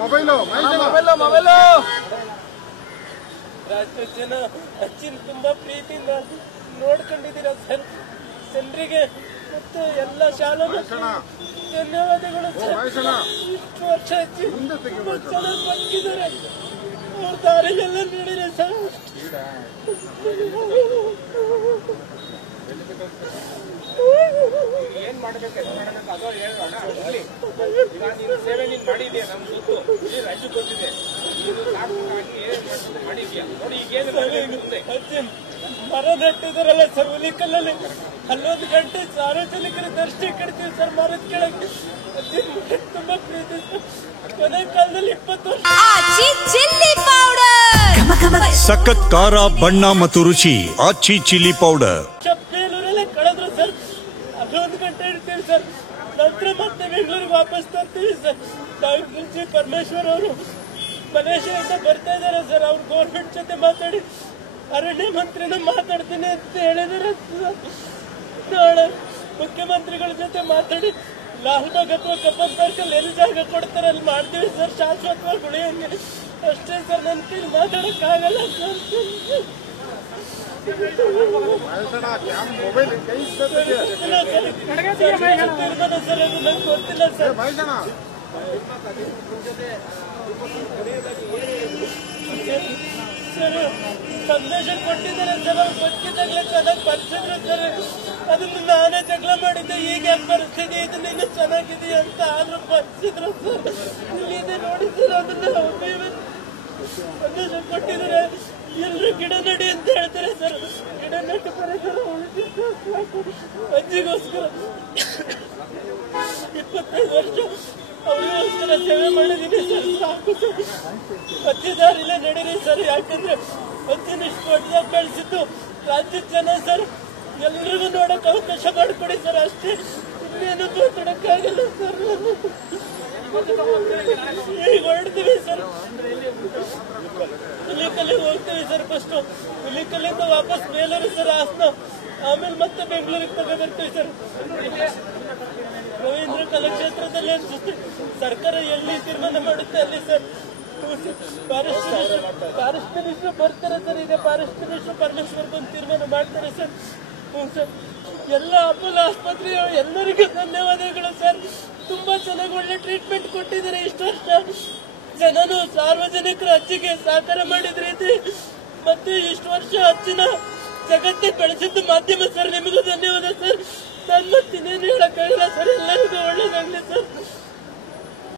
Mobile ರಾಷ್ಟ್ರ ಜನ ಅಜ್ಜಿನ ತುಂಬಾ ಪ್ರೀತಿಯಿಂದ ನೋಡ್ಕೊಂಡಿದ್ದೀರಾ ಸರ್. ಜನರಿಗೆ ಮತ್ತು ಎಲ್ಲ ಶಾಲಾ ಧನ್ಯವಾದಗಳು ಸರ್. ಇಷ್ಟು ವರ್ಷ ಅಜ್ಜಿ ಚೆನ್ನಾಗಿ ಬದುಕಿದ್ದಾರೆ. ಅವ್ರ ದಾರಿಲೆಲ್ಲ ನೋಡಿದ್ರೆ ಸರ್. ಏನ್ ಮಾಡ್ಬೇಕು ಅದು ಹೇಳೋಣ. ಈಗ ನೀನು ಸೇವೆ ನೀನ್ ಮಾಡಿದ್ಯಾ, ನಮ್ ಗೊತ್ತು, ರಾಜ್ಯ ಗೊತ್ತಿದೆ. ನೀನು ಸಾರ್ಥಕವಾಗಿ ಏನ್ ಮಾಡಿದ್ಯಾ ನೋಡಿ. ಈಗ ಏನು ಅಜ್ಜಿ ಮರ ನೆಟ್ಟಿದಾರಲ್ಲ ಸರ್ ಹುಲಿಕಲ್ಲಲ್ಲಿ, 11 ಗಂಟೆ ಸಾರ್ವಜನಿಕರ ದರ್ಶನ ಕಡ್ತೀವಿ ಸರ್ ಮರದ ಕೆಳಗೆ. ಅಜ್ಜಿ ತುಂಬಾ ಪ್ರೀತಿ ಸರ್. ಕೊನೆ ಕಾಲದಲ್ಲಿ 20 ವರ್ಷ ಸಖತ್ ಖಾರ ಬಣ್ಣ ಮತ್ತು ರುಚಿ ಆಚಿ ಚಿಲ್ಲಿ ಪೌಡರ್. ಬೇಲೂರಲ್ಲೇ ಕಳೆದ್ರು ಸರ್. 11 ಗಂಟೆ ಇಡ್ತೀವಿ ಸರ್. ನಂತರ ಮತ್ತೆ ಬೆಂಗಳೂರಿಗೆ ವಾಪಸ್ ತರ್ತೀವಿ ಸರ್. ಡಾಕ್ಟರ್ ಜಿ ಪರಮೇಶ್ವರ್ ಅವರು ಮಲೇಷಿಯಾದಿಂದ ಬರ್ತಾ ಇದಾರೆ ಸರ್. ಅವ್ರು ಗೌರ್ಮೆಂಟ್ ಜೊತೆ ಮಾತಾಡಿ ಅರಣ್ಯ ಮಂತ್ರಿನ ಮಾತಾಡ್ತೀನಿ ಅಂತ ಹೇಳಿದಾರೆ. ನಾಳೆ ಮುಖ್ಯಮಂತ್ರಿಗಳ ಜೊತೆ ಮಾತಾಡಿ ಲಾಲ್ಬಾಗ್ ಅಥವಾ ಕಬ್ಬನ್ ಪಾರ್ಕಲ್ಲಿ ಎಲ್ಲಿ ಜಾಗ ಕೊಡ್ತಾರೆ ಅಲ್ಲಿ ಮಾಡ್ತೀವಿ ಸರ್, ಶಾಶ್ವತವಾಗಿ ಉಳಿಯಂಗೆ. ಅಷ್ಟೇ ಸರ್, ನನ್ನ ಕೈಲಿ ಮಾತಾಡಕ್ಕಾಗಲ್ಲ ಸರ್. ತೀರ್ಮಾನ ಸರ್, ಅದು ನಂಗೆ ಗೊತ್ತಿಲ್ಲ ಸರ್. ಸರ್ ಸಂದೇಶ ಕೊಟ್ಟಿದ್ದಾರೆ ಸರ್. ಅವ್ರು ಬದುಕಿದಾಗಲೇ ಚೆನ್ನಾಗಿ ಬರ್ಸಿದ್ರು ಸರ್. ಅದನ್ನ ನಾನೇ ಜಗಳ ಮಾಡಿದ್ದೆ. ಈಗ ಹೆಂಗ್ ಪರಿಸ್ಥಿತಿ ಇದನ್ನ ಇನ್ನೂ ಚೆನ್ನಾಗಿದೆ ಅಂತ ಆದ್ರೂ ಬರ್ಸಿದ್ರು ಸರ್. ಇಲ್ಲಿದೆ ನೋಡಿ ಸರ್. ಅದನ್ನ ಸಂದೇಶ ಕೊಟ್ಟಿದ್ದಾರೆ. ಎಲ್ರು ಗಿಡ ನಡಿ ಅಂತ ಹೇಳ್ತಾರೆ ಸರ್. ಗಿಡ ನೆಟ್ಟು ಪರಿಸರ ಅಜ್ಜಿಗೋಸ್ಕರ 25 ವರ್ಷ ಅವರಿಗೋಸ್ಕರ ಸೇವೆ ಮಾಡಿದೀನಿ ಸರ್. ಸಾಕು ಸರ್, ಅಜ್ಜಿ ದಾರಿಲೇ ನಡೀರಿ ಸರ್. ಯಾಕಂದ್ರೆ ಅಜ್ಜಿನ ಇಷ್ಟು ದೊಡ್ಡದಾಗಿ ಬೆಳೆಸಿದ್ದು ರಾಜ್ಯದ ಜನ ಸರ್. ಎಲ್ರಿಗೂ ನೋಡಕ್ ಅವಕಾಶ ಮಾಡಿಕೊಡಿ ಸರ್. ಅಷ್ಟೇ, ಇನ್ನೇನು ಮಾತಾಡಕ್ಕಾಗಲ್ಲ ಸರ್. ಈಗ ಹೊರಡ್ತೀವಿ ಸರ್. ಹುಲಿಕಲ್ಲಿಗೆ ಹೋಗ್ತೀವಿ ಸರ್. ಫಸ್ಟ್ ಹುಲಿಕಲ್ಲಿಂದ ವಾಪಸ್ ಬೇಲೂರು ಸರ್, ಹಾಸನ, ಆಮೇಲೆ ಮತ್ತೆ ಬೆಂಗಳೂರಿಗೆ ತಗೊಂಡ್ಬರ್ತೀವಿ ಸರ್. ರವೀಂದ್ರ ಕಲಾಕ್ಷೇತ್ರದಲ್ಲಿ ಅನ್ಸುತ್ತೆ. ಸರ್ಕಾರ ಎಲ್ಲಿ ತೀರ್ಮಾನ ಮಾಡುತ್ತೆ ಅಲ್ಲಿ ಸರ್. ಫಾರೆಸ್ಟ್ ಮಿನಿಸ್ಟರ್ ಬರ್ತಾರೆ ಸರ್. ಈಗ ಫಾರೆಸ್ಟ್ ಮಿನಿಸ್ಟರ್ ಪರಮೇಶ್ವರ್ ಬಂದು ತೀರ್ಮಾನ ಮಾಡ್ತಾರೆ ಸರ್. ಹ್ಞೂ ಸರ್. ಎಲ್ಲ ಅಪೋಲೋ ಆಸ್ಪತ್ರೆ ಎಲ್ಲರಿಗೂ ಧನ್ಯವಾದಗಳು ಸರ್. ತುಂಬಾ ಚೆನ್ನಾಗಿ ಒಳ್ಳೆ ಟ್ರೀಟ್ಮೆಂಟ್ ಕೊಟ್ಟಿದ್ದಾರೆ. ಇಷ್ಟು ವರ್ಷ ಜನನು ಸಾರ್ವಜನಿಕರು ಅಜ್ಜಿಗೆ ಸಹಕಾರ ಮಾಡಿದ ರೀತಿ ಮತ್ತೆ ಇಷ್ಟು ವರ್ಷ ಅಜ್ಜಿನ ಜಗತ್ತಿಗೆ ಬೆಳೆಸಿದ್ದು ಮಾಧ್ಯಮ ಸರ್. ನಿಮಗೂ ಧನ್ಯವಾದ ಸರ್. ನಾನು ಮತ್ತಿನ್ನೇನು ಹೇಳಕ್ಕಾಗಲ್ಲ ಸರ್. ಎಲ್ಲರಿಗೂ ಒಳ್ಳೇದಾಗಲಿ ಸರ್.